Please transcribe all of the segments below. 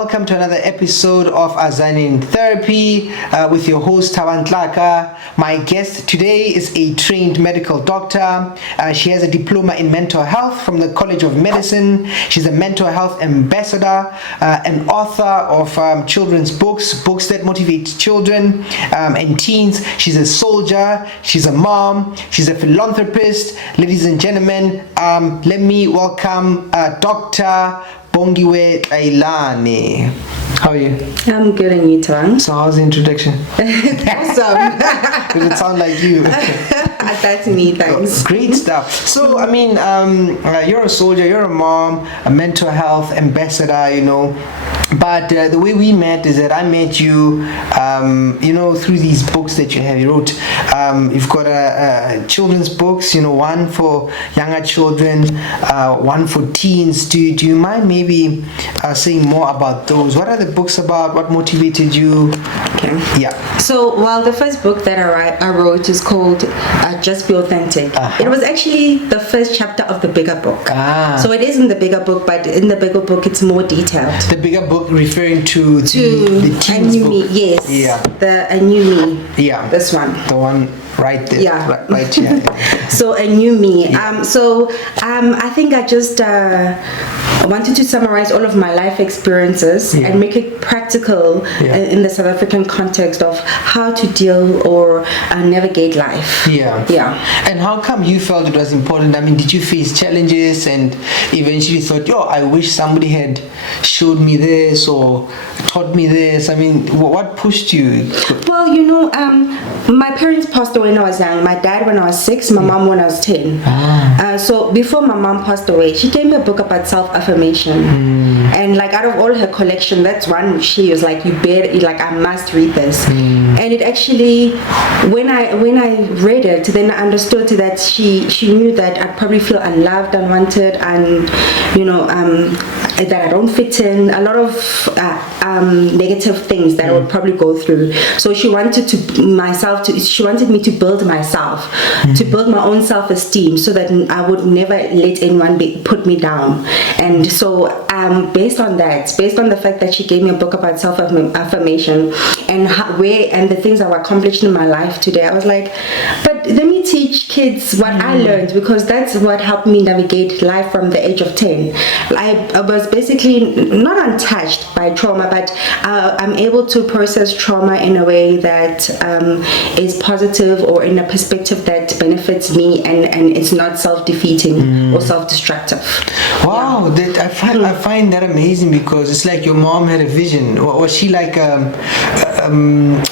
welcome to another episode of Azani in Therapy with your host Thabang Tlaka. My guest today is a trained medical doctor. She has a diploma in mental health from the College of Medicine. She's a mental health ambassador, an author of children's books that motivate children and teens. She's a soldier, she's a mom, she's a philanthropist. Ladies and gentlemen, let me welcome Dr. Bongiwe Tlailane. How are you? I'm good, and you, Thabang? So how's the introduction? Awesome. Does it sound like you? That's me, thanks. Great stuff. So, I mean, you're a soldier, you're a mom, a mental health ambassador, you know. But the way we met is that I met you, through these books that you have. You wrote, you've got a children's books, one for younger children, one for teens. Do you mind maybe saying more about those? What are the books about? What motivated you? Okay. Yeah. So, the first book that I wrote is called Just Be Authentic. It was actually the first chapter of the bigger book. So it isn't the bigger book, but in the bigger book, it's more detailed. The bigger book referring to the teens book. Me, yes. Yeah. The A New Me. Yeah. This one. The one right there. Yeah. Right here. So A New Me. Yeah. I think I just wanted to summarize all of my life experiences and make it practical in the South African context of how to deal or navigate life. Yeah. And how come you felt it was important? I mean, did you face challenges and eventually thought, I wish somebody had showed me this or taught me this? I mean, what pushed you? Well, my parents passed away when I was young. My dad when I was 6, my mom when I was 10. So before my mom passed away, she gave me a book about self-affirmation. And out of all her collection, that's one she was like, I must read this. And it actually, when I read it, then I understood that she knew that I'd probably feel unloved, unwanted, and that I don't fit in, a lot of negative things that I would probably go through. So she wanted me to build myself, to build my own self-esteem, so that I would never let anyone put me down. And so based on the fact that she gave me a book about self-affirmation and the things I've accomplished in my life today, I was like, but let me teach kids what I learned, because that's what helped me navigate life from the age of 10. I was basically not untouched by trauma, but I'm able to process trauma in a way that is positive or in a perspective that benefits me and it's not self-defeating or self-destructive. Wow, I find that amazing, because it's like your mom had a vision. Was she like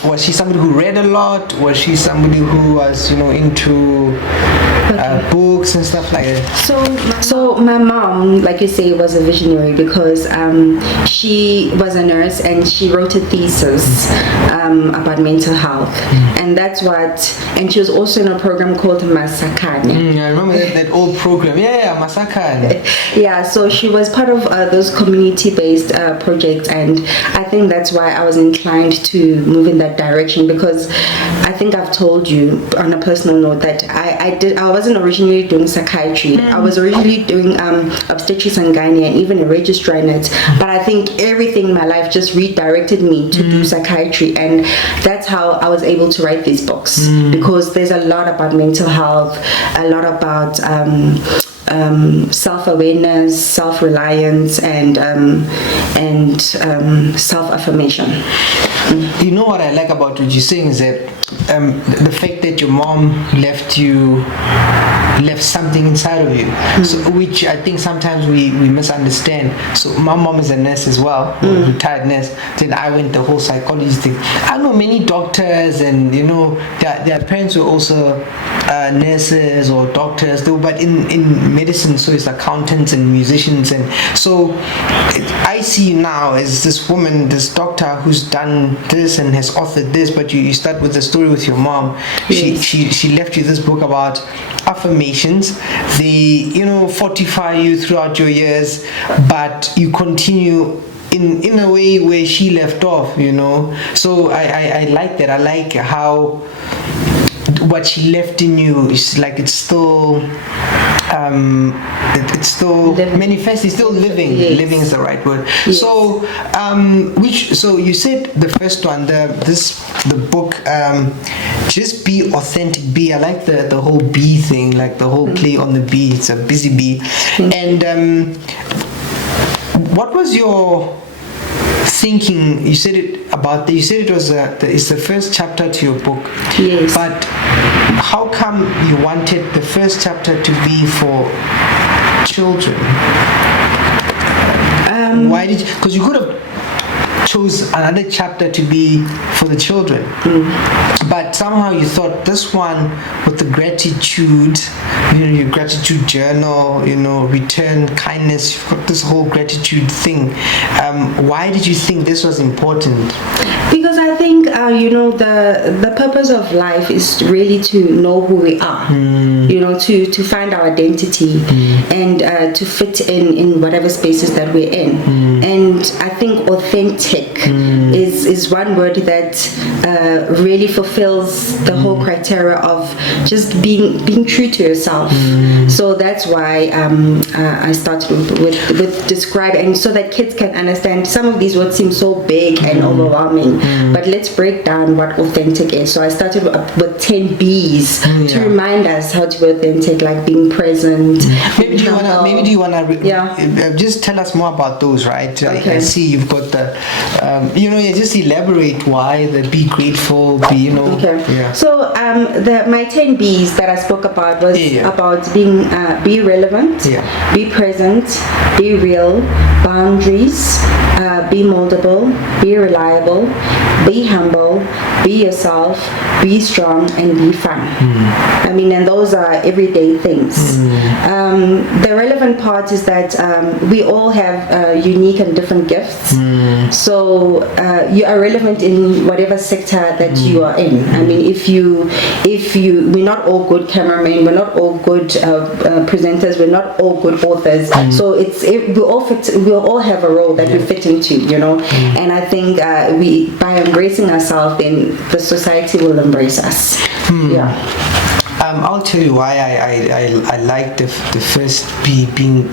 was she somebody who read a lot? Was she somebody who was into books and stuff like that? So my mom, like you say, was a visionary, because she was a nurse and she wrote a thesis about mental health, and she was also in a program called Masakane. I remember that old program. Masakane. Yeah, so she was part of those community-based projects, and I think that's why I was inclined to move in that direction, because I think I've told you on a personal note that I wasn't originally doing psychiatry. I was originally doing obstetrics and gynae, and even a registrar in it. But I think everything in my life just redirected me to do psychiatry, and that's how I was able to write these books, because there's a lot about mental health, a lot about self-awareness, self-reliance, and self-affirmation. You know what I like about what you're saying is that the fact that your mom left something inside of you, so, which I think sometimes we misunderstand. So my mom is a nurse as well, a retired nurse. Then I went the whole psychology thing. I know many doctors, and their parents were also nurses or doctors, but in medicine, so it's accountants and musicians. And so I see you now as this woman, this doctor who's done this and has authored this. But you start with the story with your mom. Yes. She left you this book about affirmations. They fortify you throughout your years, but you continue in a way where she left off. So I like that. I like how what she left in you is like it's still it's still Living. manifesting, still living. Yes. Living is the right word. Yes. So, so you said the first one, the book, just be authentic. Be. I like the whole be thing, like the whole play on the be. It's a busy bee. And what was your thinking? You said it was it's the first chapter to your book. Yes. But how come you wanted the first chapter to be for children? Why did you? Because you could have chose another chapter to be for the children, but somehow you thought this one with the gratitude, your gratitude journal, return kindness, you've got this whole gratitude thing. Why did you think this was important? Because I think the purpose of life is really to know who we are, to find our identity and to fit in whatever spaces that we're in. And I think authentic is one word that really fulfills the whole criteria of just being true to yourself. So that's why I started with describe, and so that kids can understand. Some of these words seem so big and overwhelming, but let's break down what authentic is. So I started with 10 B's to remind us how to be authentic, like being present. Maybe do you wanna just tell us more about those, right? Okay. I see you've got the just elaborate why the be grateful, be Okay. Yeah. So my 10 B's that I spoke about was about being be relevant, be present, be real, boundaries, be moldable, be reliable, be humble, be yourself, be strong, and be fun. I mean, and those are everyday things. The relevant part is that we all have unique and different gifts. So you are relevant in whatever sector that you are in. I mean, if you we're not all good cameramen, we're not all good presenters, we're not all good authors. So we all have a role that we fit into, and I think by embracing ourselves, then the society will embrace us. I'll tell you why I like the first being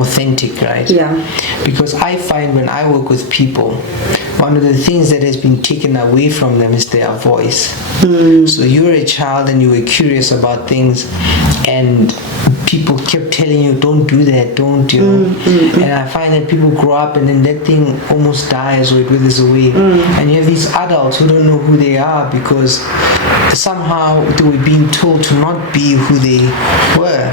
authentic, right? Yeah. Because I find when I work with people, one of the things that has been taken away from them is their voice. So you were a child and you were curious about things, and people kept telling you, don't do that, don't, and I find that people grow up and then that thing almost dies or it withers away. And you have these adults who don't know who they are because somehow they were being told to not be who they were.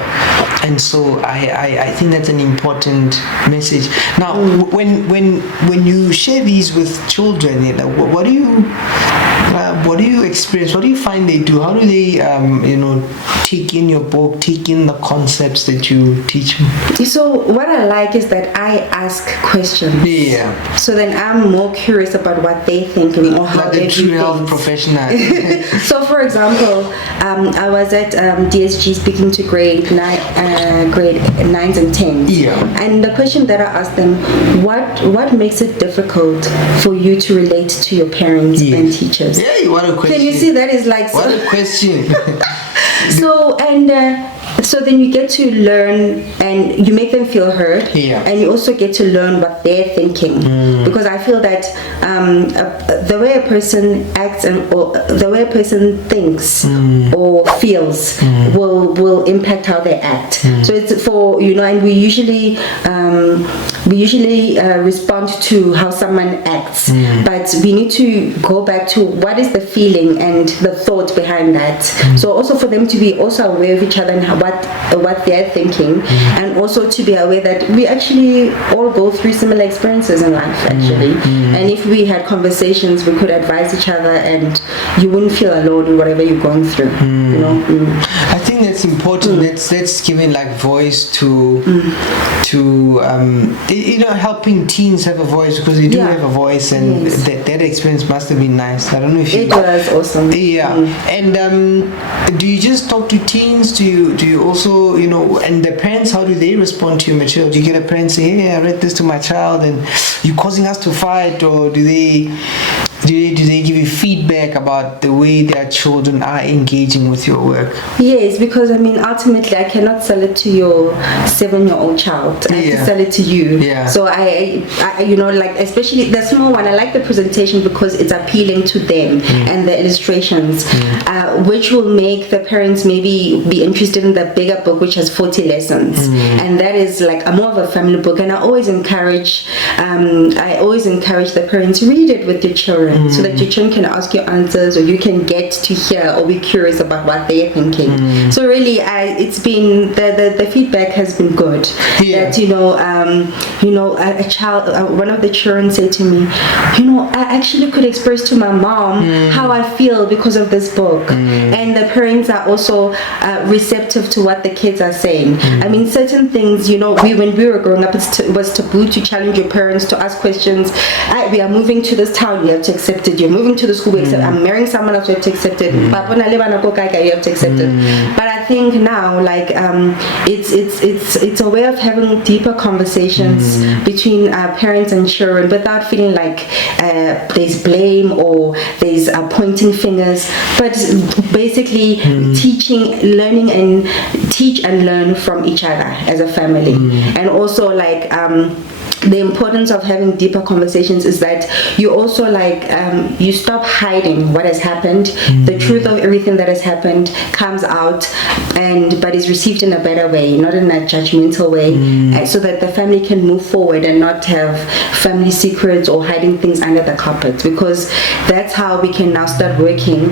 And so I think that's an important message. Now, when you share these with children, what do you experience? What do you find they do? How do they, take in your book, take in the concepts that you teach them? So what I like is that I ask questions. Yeah. So then I'm more curious about what they think or how like they a true do health things. professional. So for example, I was at DSG speaking to grade 9s and 10s. Yeah. And the question that I asked them, what makes it difficult for you to relate to your parents and teachers? Yeah, what a question. Can you see that is like What a question. So then you get to learn and you make them feel heard, and you also get to learn what they're thinking, because I feel that the way a person acts or the way a person thinks or feels will impact how they act. So it's for and we usually respond to how someone acts, but we need to go back to what is the feeling and the thought behind that. So also for them to be also aware of each other and what they're thinking, and also to be aware that we actually all go through similar experiences in life actually, and if we had conversations we could advise each other and you wouldn't feel alone in whatever you're going through. I think that's important. That's giving like voice to helping teens have a voice, because they do have a voice, and that experience must have been nice. I don't know if it was awesome. And do you just talk to teens? Do you also and the parents, how do they respond to your material? Do you get a parent say, hey, I read this to my child and you're causing us to fight, or do they Do they give you feedback about the way their children are engaging with your work? Yes, because I mean, ultimately, I cannot sell it to your 7-year-old child. I have to sell it to you. Yeah. So I, you know, like especially the small one, I like the presentation because it's appealing to them and the illustrations, which will make the parents maybe be interested in the bigger book, which has 40 lessons, and that is like a more of a family book. And I always encourage the parents to read it with your children, so that your children can ask you answers, or you can get to hear or be curious about what they're thinking. So really, it's been the feedback has been good. Yeah. That a child, one of the children said to me, I actually could express to my mom how I feel because of this book, and the parents are also receptive to what the kids are saying. I mean, certain things, when we were growing up, it was taboo to challenge your parents, to ask questions. We are moving to this town, you have to accept it. You're moving to the school, I'm marrying someone else, you have to accept it. You have to accept it. But I think now, like, it's a way of having deeper conversations between parents and children without feeling like there's blame or there's pointing fingers, but basically learning and teach and learn from each other as a family. And also, like, the importance of having deeper conversations is that you also you stop hiding what has happened. The truth of everything that has happened comes out, but is received in a better way, not in a judgmental way, so that the family can move forward and not have family secrets or hiding things under the carpet, because that's how we can now start working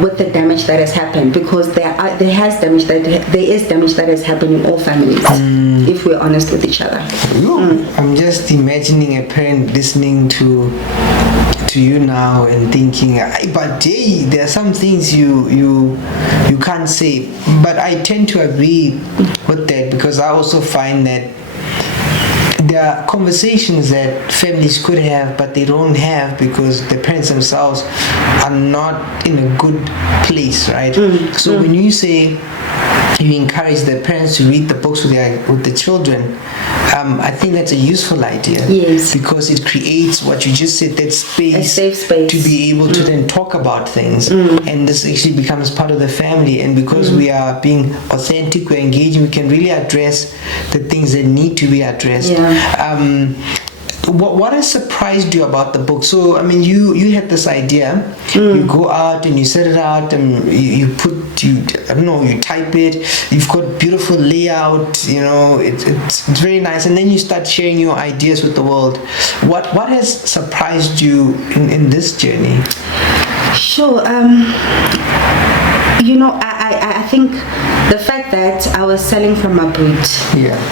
with the damage that has happened, because there is damage that has happened in all families, if we're honest with each other. I'm just imagining a parent listening to you now and thinking, but hey, there are some things you can't say. But I tend to agree with that, because I also find that there are conversations that families could have, but they don't have because the parents themselves are not in a good place, right? So when you say you encourage the parents to read the books with the children, I think that's a useful idea. Yes. Because it creates what you just said, that space, a safe space to be able to then talk about things. And this actually becomes part of the family. And because we are being authentic, we're engaging, we can really address the things that need to be addressed. Yeah. What has surprised you about the book? So, I mean, you had this idea. You go out and you set it out, and you type it. You've got beautiful layout. It's very nice. And then you start sharing your ideas with the world. What has surprised you in this journey? Sure. I think the fact that I was selling from my boot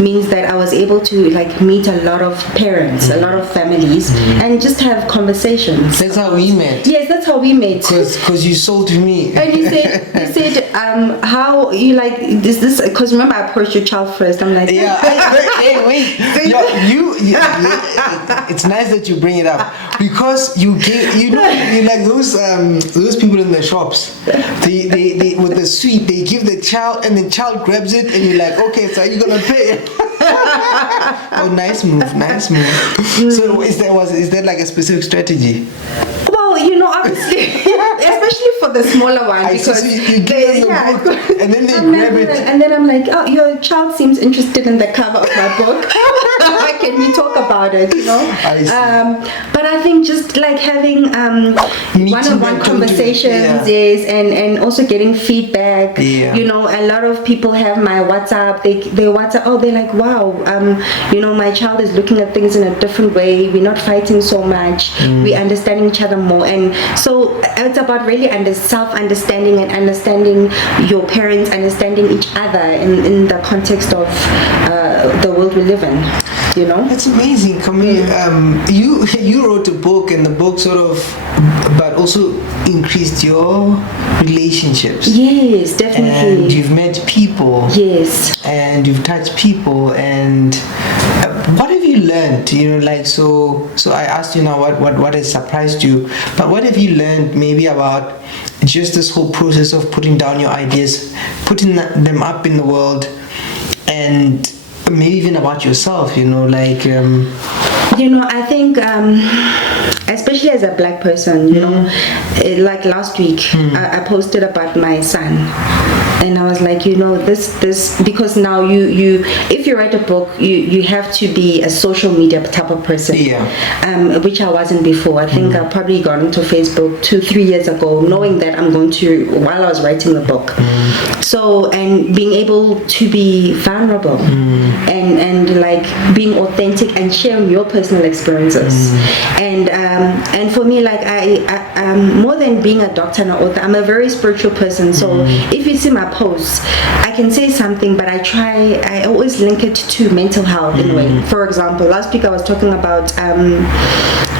means that I was able to meet a lot of parents, a lot of families, and just have conversations. That's how we met. Yes, that's how we met. Because you sold to me. And you said, how you like this? Because remember, I approached your child first. I'm like, hey, wait. It's nice that you bring it up, because you like those people in the shops. They with the sweet, they give the child, and the child grabs it, and you're like, okay, so you're gonna pay. Oh, nice move. So is that like a specific strategy? Well, obviously, especially for the smaller one, because and then they grab it, and then I'm like, oh, your child seems interested in the cover of my book. Can we talk about it? I see. But I think just like having one-on-one conversations, yes, and also getting feedback. A lot of people have my WhatsApp. They WhatsApp. Oh, they're like, wow, my child is looking at things in a different way. We're not fighting so much. We're understanding each other more. And so it's about really self-understanding and understanding your parents, understanding each other in the context of the world we live in. That's amazing, Camille. You wrote a book, and the book but also increased your relationships. Yes, definitely. And you've met people. Yes. And you've touched people. And what have you learned? So I asked you now what has surprised you, but what have you learned maybe about just this whole process of putting down your ideas, putting them up in the world, and maybe even about yourself, I think especially as as a black person, you know, like last week, I posted about my son. And I was like, you know, this because now you if you write a book, you have to be a social media type of person, which I wasn't before. I think I probably got into Facebook 2-3 years ago, knowing that I'm going to, while I was writing the book. So, and being able to be vulnerable and like being authentic and sharing your personal experiences. And for me, like I more than being a doctor and an author, I'm a very spiritual person. So if you see my posts, I can say something, but I always link it to mental health in a way. For example, last week I was talking about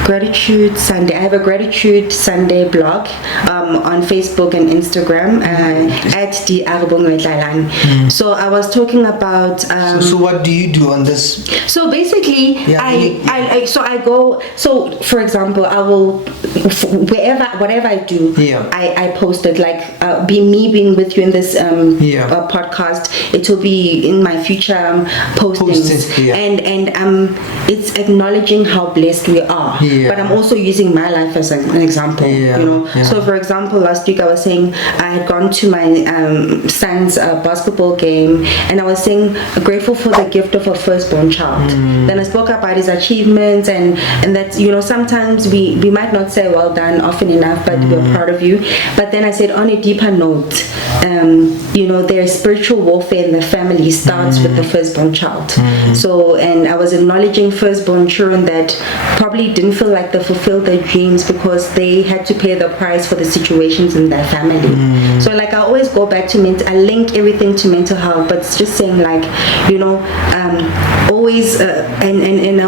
Gratitude Sunday. I have a Gratitude Sunday blog on Facebook and Instagram at Bongiwe Tlailane. So I was talking about. So what do you do on this? So basically, I go. So for example, I will whatever I do, I post it. Like being with you in this podcast, it will be in my future postings, and it's acknowledging how blessed we are. But I'm also using my life as an example. You know. So for example, last week I was saying I had gone to my son's basketball game, and I was saying grateful for the gift of a firstborn child. Then I spoke about his achievements and that, you know, sometimes we might not say well done often enough, but we're proud of you. But then I said on a deeper note, you know, there's spiritual warfare in the family starts with the firstborn child. So, and I was acknowledging firstborn children that probably didn't feel like they fulfilled their dreams because they had to pay the price for the situations in their family. So like I always go back to I link everything to mental health, but it's just saying like, you know, always and I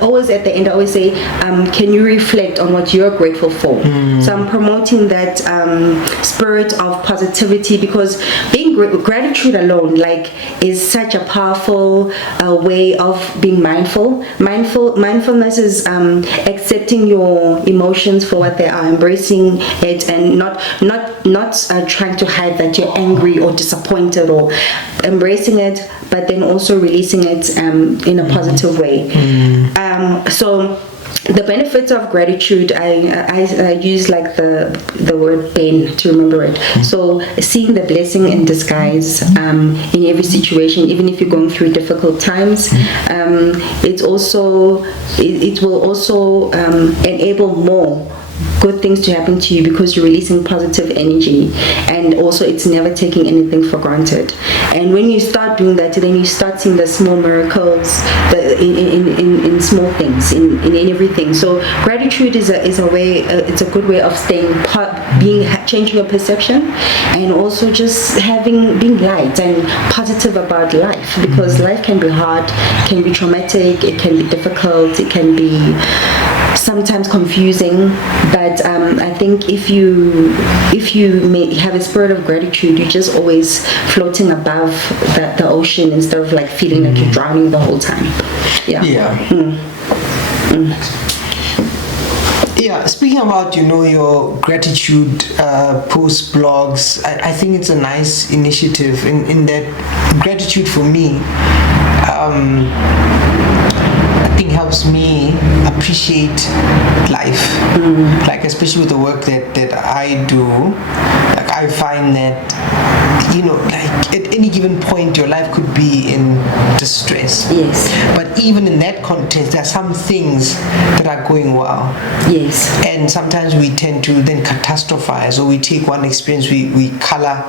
always at the end I always say, can you reflect on what you're grateful for? So I'm promoting that spirit of positivity, because being gratitude alone like is such a powerful way of being mindful. Mindfulness is accepting your emotions for what they are, embracing it, and not trying to hide that you're angry or disappointed, or embracing it, but then also releasing it in a positive way. So the benefits of gratitude, I use like the word pain to remember it. So seeing the blessing in disguise in every situation, even if you're going through difficult times, it will also enable more good things to happen to you because you're releasing positive energy, and also it's never taking anything for granted. And when you start doing that, then you start seeing the small miracles in small things, in everything. So gratitude is a way, it's a good way of changing your perception, and also just being light and positive about life, because life can be hard, can be traumatic, it can be difficult, it can be sometimes confusing, but I think if you may have a spirit of gratitude, you're just always floating above the ocean instead of like feeling like you're drowning the whole time. Speaking about, you know, your gratitude post blogs, I think it's a nice initiative in that gratitude for me I think helps me appreciate life. Like especially with the work that I do, like I find that, you know, like at any given point your life could be in distress. Yes. But even in that context, there are some things that are going well. Yes. And sometimes we tend to then catastrophize, or we take one experience, we color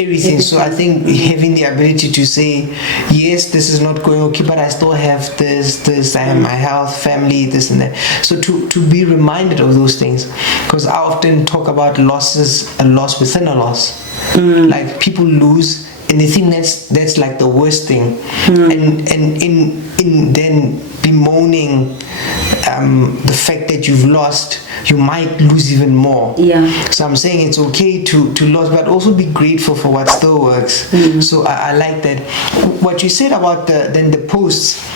everything. So I think having the ability to say, yes, this is not going okay, but I still have this, I have my health, family, this and that. So to be reminded of those things, because I often talk about losses, a loss within a loss. Like people lose and they think that's like the worst thing, and in then bemoaning the fact that you've lost, you might lose even more. So I'm saying it's okay to lose, but also be grateful for what still works. So I like that. What you said about the posts,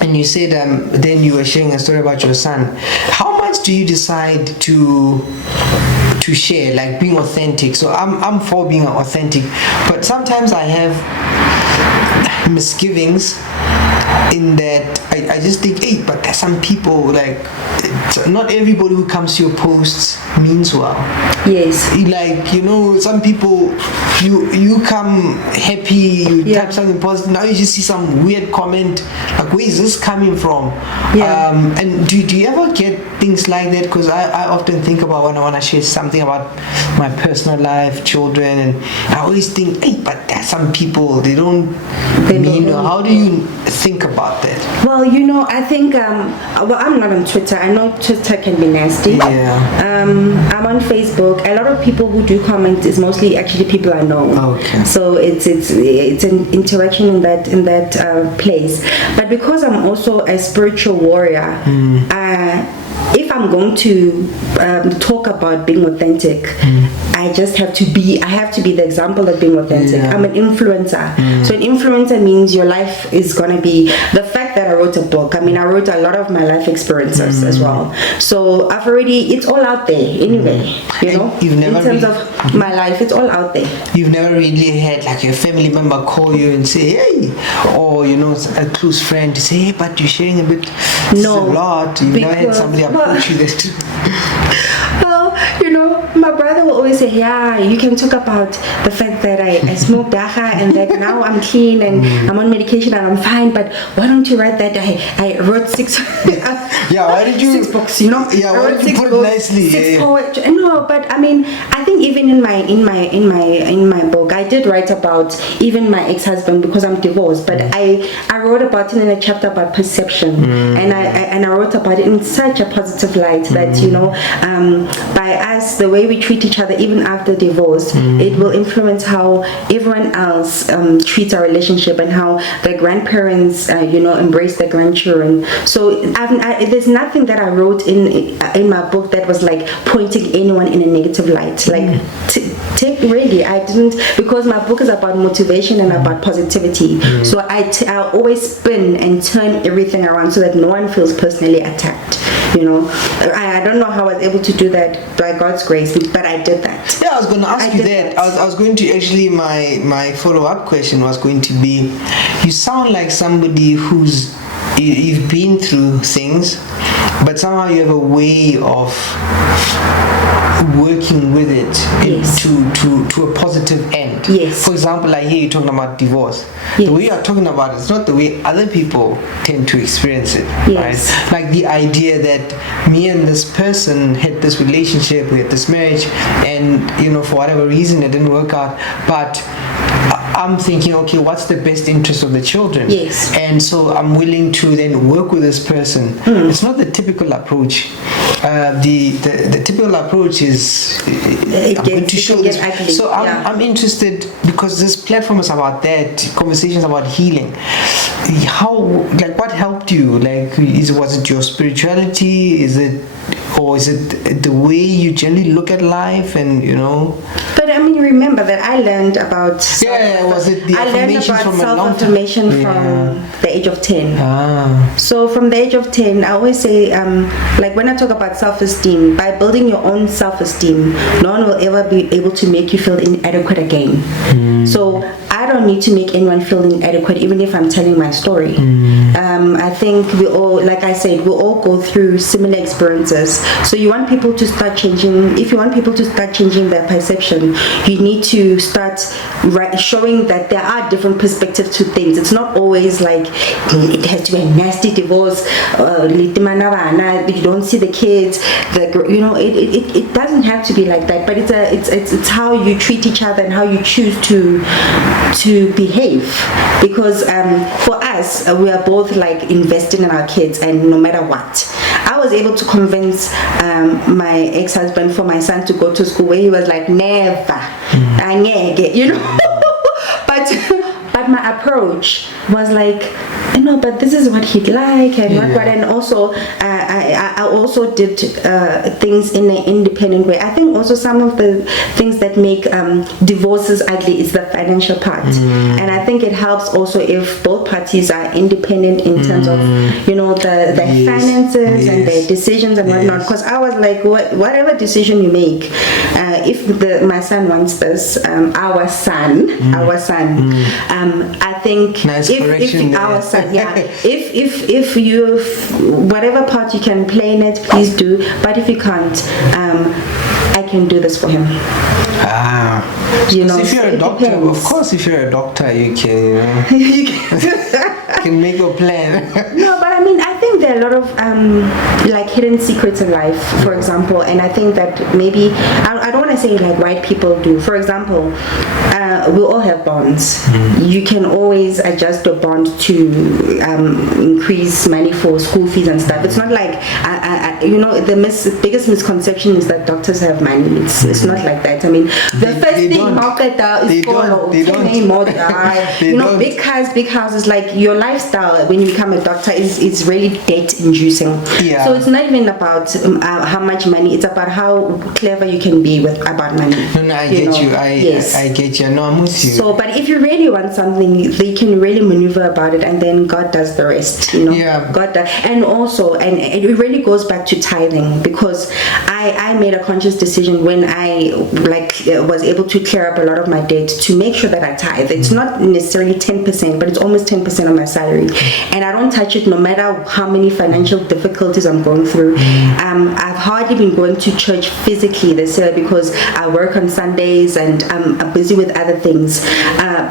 and you said then you were sharing a story about your son. How much do you decide to share, like being authentic? So I'm for being authentic, but sometimes I have misgivings in that I just think, hey, but there's some people, like, not everybody who comes to your posts means well. Yes. Like, you know, some people, you come happy, you type something positive, now you just see some weird comment, like, where is this coming from? And do you ever get things like that? Because I often think about when I want to share something about my personal life, children, and I always think, hey, but there's some people, they don't mean well. How do you think about that? Well, you know, I think, well, I'm not on Twitter. I know Twitter can be nasty. Yeah. I'm on Facebook. A lot of people who do comment is mostly actually people I know. Okay. So it's an interaction in that place. But because I'm also a spiritual warrior, if I'm going to talk about being authentic, I have to be the example of being authentic. I'm an influencer. So an influencer means your life is going to be, the fact that I wrote a book, I mean, I wrote a lot of my life experiences as well. So it's all out there anyway, you know, in terms of my life, it's all out there. You've never really had like your family member call you and say, hey, or, you know, a close friend to say, hey, but you're sharing a bit, a lot. You've never had somebody approach you that. Well, you know, my brother will always say, yeah, you can talk about the fact that I smoked dacha and that now I'm clean and I'm on medication and I'm fine, but why don't you write that I wrote 6 why did you 6 books, you know? Why did you put it nicely? 6 poetry. No, but I mean, I think even in my book, I did write about even my ex-husband because I'm divorced, but I wrote about it in a chapter about perception, and I wrote about it in such a positive light that, you know, by us, the way we treat each other even after divorce, it will influence how everyone else treats our relationship and how the grandparents, you know, embrace their grandchildren. So there's nothing that I wrote in my book that was like pointing anyone in a negative light. Like, take really, I didn't, because my book is about motivation and about positivity. So I always spin and turn everything around so that no one feels personally attacked. You know, I don't know how I was able to do that by God's grace, but I did that. Yeah, I was going to ask you that. I was going to actually, my follow-up question was going to be, you sound like somebody you've been through things, but somehow you have a way of working with it to a positive end. Yes. For example, I hear you talking about divorce. The way you're talking about it is not the way other people tend to experience it. Yes. Right? Like the idea that me and this person had this relationship, we had this marriage, and, you know, for whatever reason it didn't work out, but I'm thinking, okay, what's the best interest of the children? Yes. And so I'm willing to then work with this person. It's not the typical approach. The typical approach is I'm going to show this. So I'm interested, because this platform is about that, conversations about healing. How, like, what helped you? Like, was it your spirituality? Is it the way you generally look at life, and, you know? But I mean, remember that I learned about was it the affirmations from self-affirmation from the age of 10. So from the age of 10, I always say, like, when I talk about self-esteem, by building your own self-esteem, no one will ever be able to make you feel inadequate again. So I don't need to make anyone feel inadequate, even if I'm telling my story. I think we all, like I said, we all go through similar experiences. So you want people to start changing. If you want people to start changing their perception, you need to start showing that there are different perspectives to things. It's not always like it has to be a nasty divorce. You don't see the kids. You know, it doesn't have to be like that. But it's how you treat each other and how you choose to behave. Because for us, we are both like investing in our kids, and no matter what, I was able to convince my ex-husband for my son to go to school, where he was like, never, you know. but my approach was like, you know, but this is what he'd like, and what, and also I also did things in an independent way. I think also some of the things that make divorces ugly is the financial part, and I think it helps also if both parties are independent in terms of, you know, the finances and their decisions and whatnot. Because I was like, whatever decision you make, if my son wants this, our son, I think Nice correction if there. our son, if you whatever part you can play in it, please do. But if you can't, I can do this for him. You know, if so you're a it doctor, depends. of course, if you're a doctor, you can, you can make a plan. No, but I mean, I think there are a lot of like hidden secrets in life, for example, and I think that maybe I don't want to say like white people do. For example, we all have bonds. You can always adjust your bond to increase money for school fees and stuff. It's not like you know, the biggest misconception is that doctors have money. It's not like that. I mean, the first thing market is follow. You know, big cars, big houses. Like your lifestyle when you become a doctor is really debt inducing. Yeah. So it's not even about how much money. It's about how clever you can be about money. No, I get you. I get you. No, I'm with you. So, but if you really want something, they can really maneuver about it, and then God does the rest. You know. Yeah. God does, and also, and it really goes back to tithing, because I made a conscious decision when I was able to clear up a lot of my debt to make sure that I tithe. It's not necessarily 10%, but it's almost 10% of my salary, and I don't touch it no matter how many financial difficulties I'm going through. I've hardly been going to church physically this year because I work on Sundays and I'm busy with other things.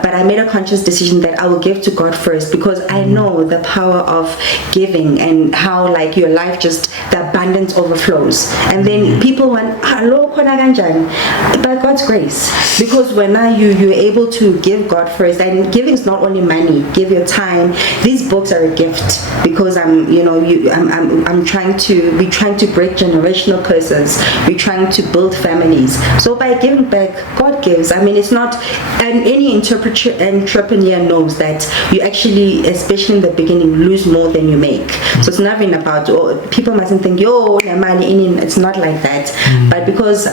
But I made a conscious decision that I will give to God first, because I know the power of giving and how like your life just the abundance overflows. And then people went, hello, by God's grace, because when you're able to give God first, and giving is not only money, give your time. These books are a gift, because we're trying to break generational curses. We're trying to build families. So by giving back, God gives. I mean, it's not, and any entrepreneur knows that you actually, especially in the beginning, lose more than you make. So it's not even about, people mustn't think, it's not like that. But because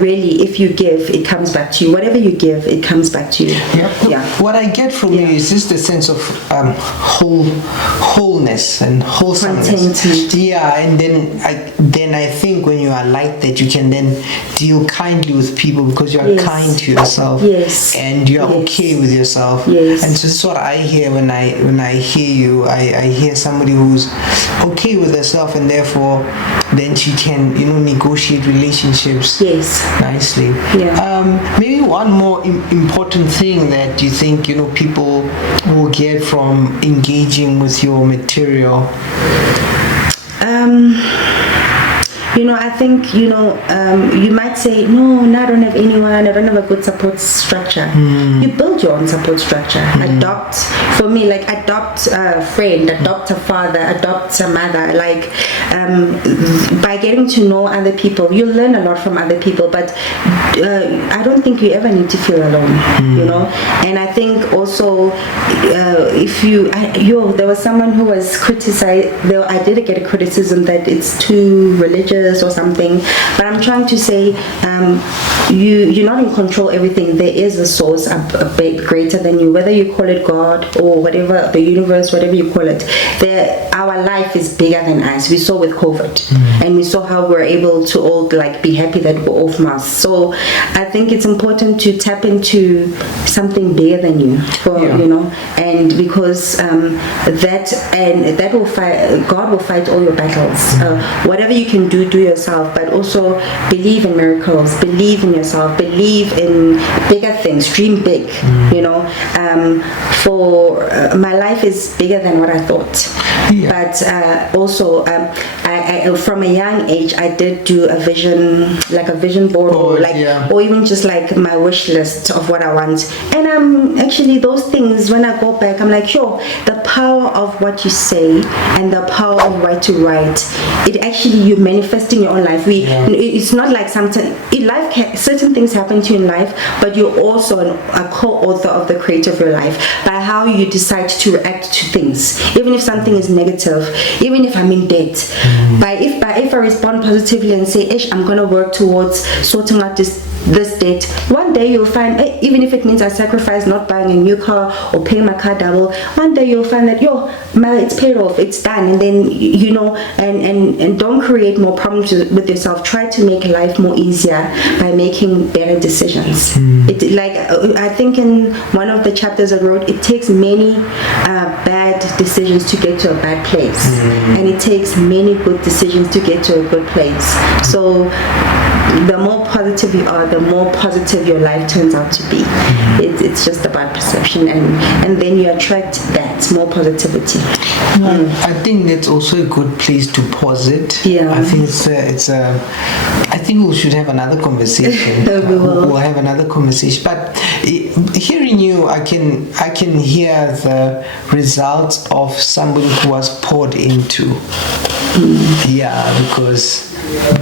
really, if you give, it comes back to you. Whatever you give, it comes back to you. Yeah. What I get from you is just a sense of wholeness and wholesomeness. Contentment. Yeah, and then I think when you are like that, you can then deal kindly with people because you are kind to yourself. Yes. And you are okay with yourself. Yes. And so this is what I hear when I hear you. I hear somebody who's okay with herself, and therefore then she can negotiate relationships nicely. Maybe one more important thing that you think people will get from engaging with your material. I think, you might say, no, I don't have anyone, I don't have a good support structure. You build your own support structure. Adopt a friend, adopt a father, adopt a mother. By getting to know other people, you learn a lot from other people, but I don't think you ever need to feel alone, And I think also, there was someone who was criticized, I did get a criticism that it's too religious or something, but I'm trying to say you're not in control of everything. There is a source a bit greater than you, whether you call it God or whatever, the universe, whatever you call it. Our life is bigger than us. We saw with COVID, and we saw how we're able to all be happy that we're off masks. So I think it's important to tap into something bigger than you, and because that will fight. God will fight all your battles. Whatever you can do yourself, but also believe in miracles, believe in yourself, believe in bigger things, dream big. For my life is bigger than what I thought. But also I from a young age I did do a vision board, or even just my wish list of what I want. And actually those things, when I go back, I'm like, the power of what you say and the power of what to write, it actually, you manifesting your own life. It's not like sometimes in life certain things happen to you in life, but you're also a co-author of the creator of your life by how you decide to react to things, even if something is negative, even if I'm in debt. If I respond positively and say, I'm gonna work towards sorting out this this debt. One day you'll find, even if it means I sacrifice not buying a new car or paying my car double, one day you'll find that it's paid off, it's done. And then and don't create more problems with yourself. Try to make life more easier by making better decisions. I think in one of the chapters I wrote, it takes many bad decisions to get to a bad place, and it takes many good decisions to get to a good place. So the more positive you are, the more positive your life turns out to be. It's just about perception, and then you attract that more positivity. I think that's also a good place to pause it. Yeah. I think I think we should have another conversation. We'll have another conversation. But hearing you, I can hear the results of somebody who was poured into. Yeah, because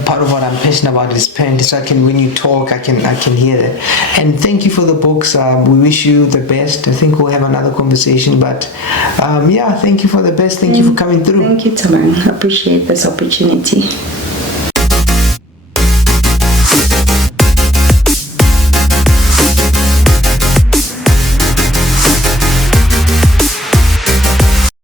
part of what I'm passionate about is parenting. So when you talk, I can hear that. And thank you for the books. We wish you the best. I think we'll have another conversation. But thank you for the best. Thank you for coming through. Thank you, Thabang. I appreciate this opportunity.